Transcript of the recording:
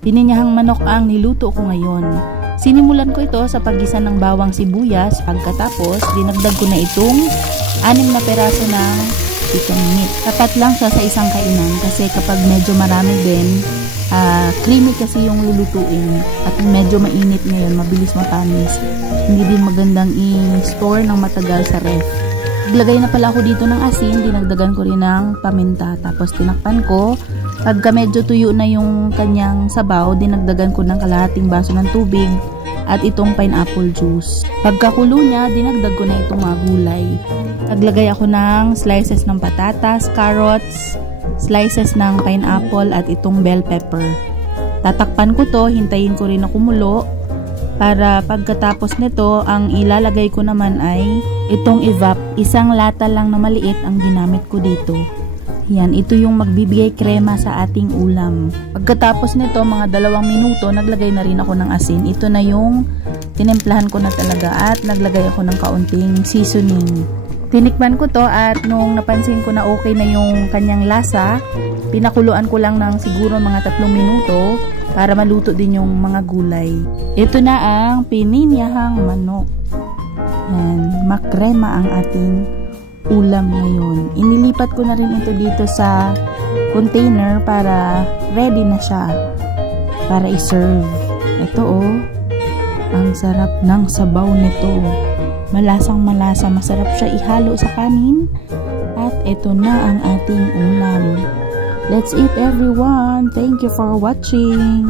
Pininyahang manok ang niluto ko ngayon. Sinimulan ko ito sa paggisa ng bawang sibuyas. Pagkatapos, dinagdag ko na itong 6 na peraso ng chicken meat. Tapat lang siya sa isang kainan kasi kapag medyo marami din, creamy kasi yung lulutuin at medyo mainit ngayon, mabilis mapanis. Hindi din magandang i-store ng matagal sa ref. Naglagay na pala ako dito ng asin, dinagdagan ko rin ng paminta, tapos tinakpan ko. Pagka medyo tuyo na yung kanyang sabaw, dinagdagan ko ng kalahating baso ng tubig at itong pineapple juice. Pagkakulo niya, dinagdag ko na itong mga gulay. Naglagay ako ng slices ng patatas, carrots, slices ng pineapple at itong bell pepper. Tatakpan ko to, hintayin ko rin na kumulo. Para pagkatapos nito, ang ilalagay ko naman ay itong evap. Isang lata lang na maliit ang ginamit ko dito. Yan, ito yung magbibigay krema sa ating ulam. Pagkatapos nito, mga 2 minuto, naglagay na rin ako ng asin. Ito na yung tinimplahan ko na talaga at naglagay ako ng kaunting seasoning. Tinikman ko to at nung napansin ko na okay na yung kanyang lasa, pinakuluan ko lang ng siguro mga 3 minuto para maluto din yung mga gulay. Ito na ang pininyahang manok. Yan, makrema ang ating ulam ngayon. Inilipat ko na rin ito dito sa container para ready na siya para i-serve. Ito oh, ang sarap ng sabaw nito. Malasang malasa, masarap siya ihalo sa kanin. At ito na ang ating ulam. Let's eat everyone. Thank you for watching.